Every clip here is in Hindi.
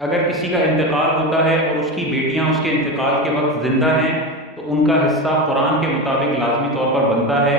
अगर किसी का इंतकाल होता है और उसकी बेटियां उसके इंतकाल के वक्त जिंदा हैं तो उनका हिस्सा कुरान के मुताबिक लाजमी तौर पर बनता है,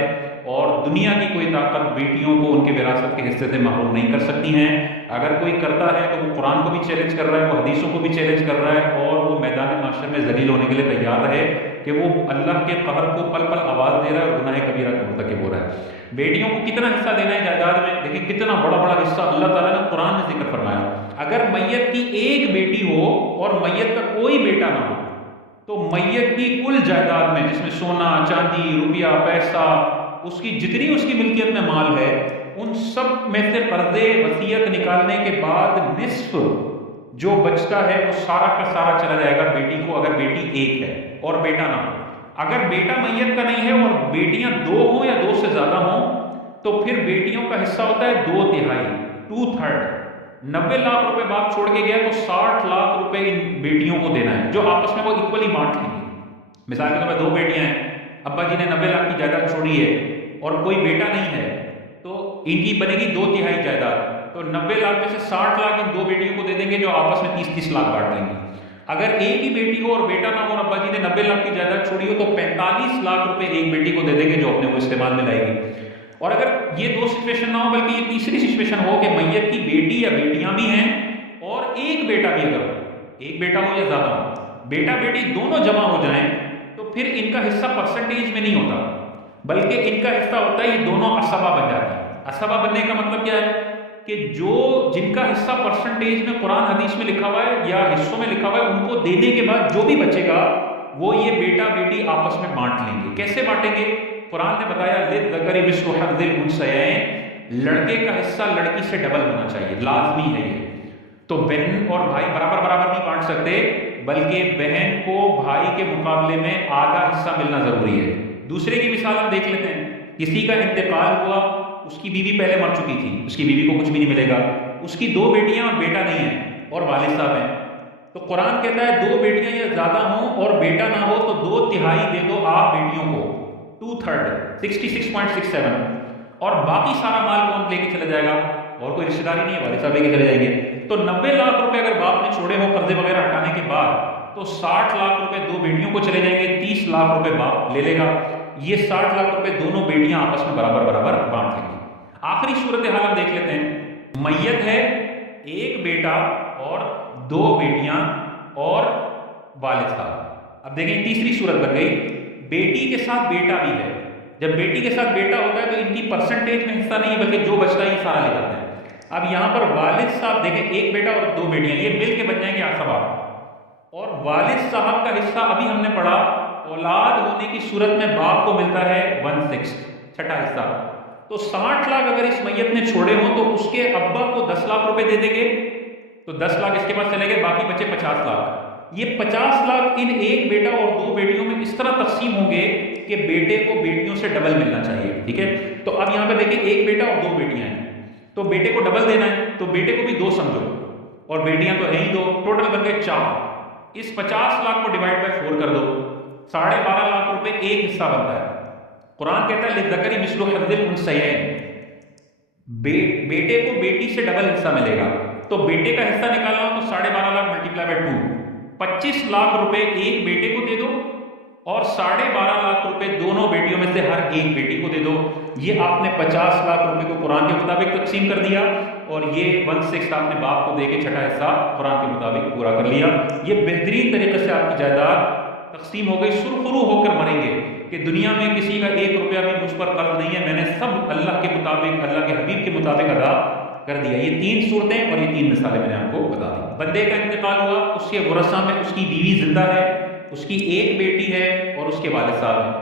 और दुनिया की कोई ताकत बेटियों को उनके विरासत के हिस्से से महरूम नहीं कर सकती हैं। अगर कोई करता है तो वो कुरान को भी चैलेंज कर रहा है, वो हदीसों को भी चैलेंज कर रहा है, और वो मैदान माशर में जलील होने के लिए तैयार रहे कि वो अल्लाह के कहर को पल पल आवाज़ दे रहा है और गुनाह कबीरा का मुर्तकिब हो रहा है। बेटियों को कितना हिस्सा देना है जायदाद में, देखिए कितना बड़ा बड़ा हिस्सा अल्लाह ताला ने कुरान में जिक्र फरमाया। अगर मैयत की एक बेटी हो और मैयत का कोई बेटा ना हो तो मैयत की कुल जायदाद में, जिसमें सोना चांदी रुपया पैसा, उसकी जितनी उसकी मिल्कियत में माल है, उन सब में से पर्दे वसीयत निकालने के बाद निस्फ जो बचता है वो सारा का सारा चला जाएगा बेटी को, अगर बेटी एक है और बेटा ना हो। अगर बेटा मैयत का नहीं है और बेटियां दो हो या दो से ज्यादा हो तो फिर बेटियों का हिस्सा होता है 2/3, 2/3। 90 लाख रुपए बाप छोड़ के गया तो 60 लाख रुपए इन बेटियों को देना है, जो आपस में वो इक्वली बांट लेंगे। मिसाल के तौर पर दो बेटियां हैं, अब्बा जी ने 90 लाख की जायदाद छोड़ी है और कोई बेटा नहीं है, तो इनकी बनेगी 2/3 जायदाद। तो 90 लाख में से 60 लाख इन दो बेटियों को दे देंगे, जो आपस में 30-30 लाख बांट लेंगे। अगर एक ही बेटी हो और बेटा ना हो और अब्बा जी ने 90 लाख की जायदाद छोड़ी हो तो 45 लाख रुपए एक बेटी को दे देंगे, जो अपने को इस्तेमाल में लाएगी। और अगर ये दो सिचुएशन ना हो बल्कि ये तीसरी सिचुएशन हो कि मैयत की बेटी या बेटियां भी हैं और एक बेटा भी, अगर हो एक बेटा हो या ज्यादा हो, बेटा बेटी दोनों जमा हो जाएं, तो फिर इनका हिस्सा परसेंटेज में नहीं होता बल्कि इनका हिस्सा होता है ये दोनों असबा बन जाती है। असबा बनने का मतलब क्या है कि जो जिनका हिस्सा परसेंटेज में कुरान हदीस में लिखा हुआ है या हिस्सों में लिखा हुआ है, उनको देने के बाद जो भी बचेगा वो ये बेटा बेटी आपस में बांट लेंगे। कैसे बांटेंगे? कुरान ने बताया लिज़्ज़करि मिस्लु हज़्ज़िल उन्सयैन, लड़के का हिस्सा लड़की से डबल होना चाहिए, लाजमी है ये। तो बहन और भाई बराबर बराबर नहीं बांट सकते, बल्कि बहन को भाई के मुकाबले में आधा हिस्सा मिलना जरूरी है। दूसरे की मिसाल हम देख लेते हैं, किसी का इंतकाल हुआ, उसकी बीवी पहले मर चुकी थी, उसकी बीवी को कुछ भी नहीं मिलेगा, उसकी दो बेटियां और बेटा नहीं है और वालिद साहब हैं। तो कुरान कहता है दो बेटियां या ज्यादा हों और बेटा ना हो तो 2/3 दे दो आप बेटियों को, 2/3 66.67, और बाकी सारा माल कौन लेके चला जाएगा? और कोई रिश्तेदारी नहीं है, वालिद साहब लेके चले जाएंगे। तो 90 लाख रुपए अगर बाप ने छोड़े हो कर्जे वगैरह हटाने के बाद, तो 60 लाख रुपए दो बेटियों को चले जाएंगे, 30 लाख रुपए बाप ले लेगा। ये 60 लाख रुपए दोनों बेटियां आपस में बराबर बराबर बांट लेंगी। आखिरी सूरत हाल हम देख लेते हैं, मैयत है, एक बेटा और दो बेटियां और वालिद साहब। अब देखिए तीसरी सूरत बन गई, बेटी के साथ बेटा भी है। जब बेटी के साथ बेटा होता है तो इनकी परसेंटेज में हिस्सा नहीं है, बल्कि जो बचता है ये सारा ले जाते हैं। अब यहां पर वालिद साहब देखें, एक बेटा और दो बेटियां, ये मिल के बन जाएंगे असबा, और वालिद साहब का हिस्सा अभी हमने पढ़ा औलाद होने की सूरत में बाप को मिलता है 1/6, छठा हिस्सा। तो 60 लाख अगर इस मैयत ने छोड़े हो तो उसके अब्बा को 10 लाख रुपए दे देंगे, तो 10 लाख इसके पास चले गए, बाकी बचे 50 लाख। ये 50 लाख इन एक बेटा और दो बेटियों में इस तरह तकसीम होंगे कि बेटे को बेटियों से डबल मिलना चाहिए। ठीक है, तो अब यहां पे देखिए एक बेटा और दो बेटियां हैं, तो बेटे को डबल देना है, तो बेटे को भी दो समझो और बेटियां तो है ही दो, टोटल बन गए 4। इस 50 लाख को डिवाइड बाय 4 कर दो, 12.5 लाख रुपए एक हिस्सा बनता है। कुरान कहता है लिज़्ज़करि मिस्लु हज़्ज़िल उन्सयैन, बेटे को बेटी से डबल हिस्सा मिलेगा। तो बेटे का हिस्सा निकालना हो तो 12.5 लाख मल्टीप्लाई बाय 2, 25 लाख रुपए एक बेटे को दे दो और 12.5 लाख रुपए दोनों बेटियों में से हर एक बेटी को दे दो। ये आपने 50 लाख रुपए को कुरान के मुताबिक तकसीम कर दिया और ये 1/6 आपने बाप को देके छठा हिस्सा कुरान के मुताबिक पूरा कर लिया। ये बेहतरीन तरीके से आपकी जायदाद तकसीम हो गई। सुरखुरू होकर मरेंगे कि दुनिया में किसी का 1 रुपया भी मुझ पर कर्ज नहीं है, मैंने सब अल्लाह के मुताबिक, अल्लाह के हबीब के मुताबिक अदा कर दिया। ये 3 सूरतें और ये 3 मिसालें मैंने आपको बता दी। बंदे का इंतकाल हुआ, उसके वरसा में उसकी बीवी जिंदा है, उसकी एक बेटी है और उसके वालिद साहब हैं।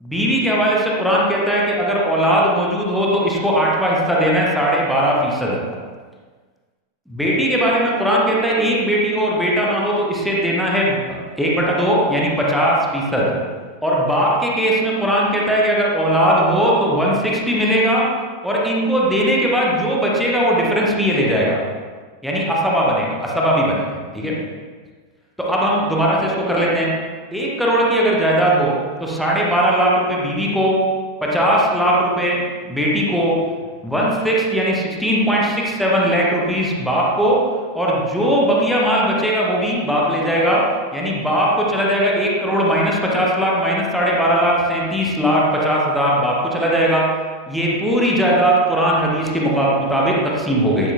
बीवी के हवाले से कुरान कहता है कि अगर औलाद मौजूद हो तो इसको 8वां हिस्सा देना है, 12.5%। बेटी के बारे में कुरान कहता है एक बेटी हो और बेटा ना हो तो इससे देना है 1/2 यानी 50%। और बाप के केस में कुरान कहता है कि अगर औलाद हो तो 1/6 भी मिलेगा और इनको देने के बाद जो बचेगा वो डिफरेंस भी ये ले जाएगा, यानी असबा बनेगा, असबा भी बनेगा। ठीक है, तो अब हम दोबारा से इसको कर लेते हैं। 1 करोड़ की अगर जायदाद हो तो 12.5 लाख रुपए बीवी को, 50 लाख रुपए बेटी को, 1/6 यानी 16.67 लाख रुपीस बाप को और जो बकिया माल बचेगा वो भी बाप ले जाएगा, यानी बाप को चला जाएगा 1 करोड़ माइनस 50 लाख माइनस 12.5 लाख 37 लाख 50 हजार बाप को चला जाएगा। ये पूरी जायदाद कुरान हदीस के मुताबिक तकसीम हो गई।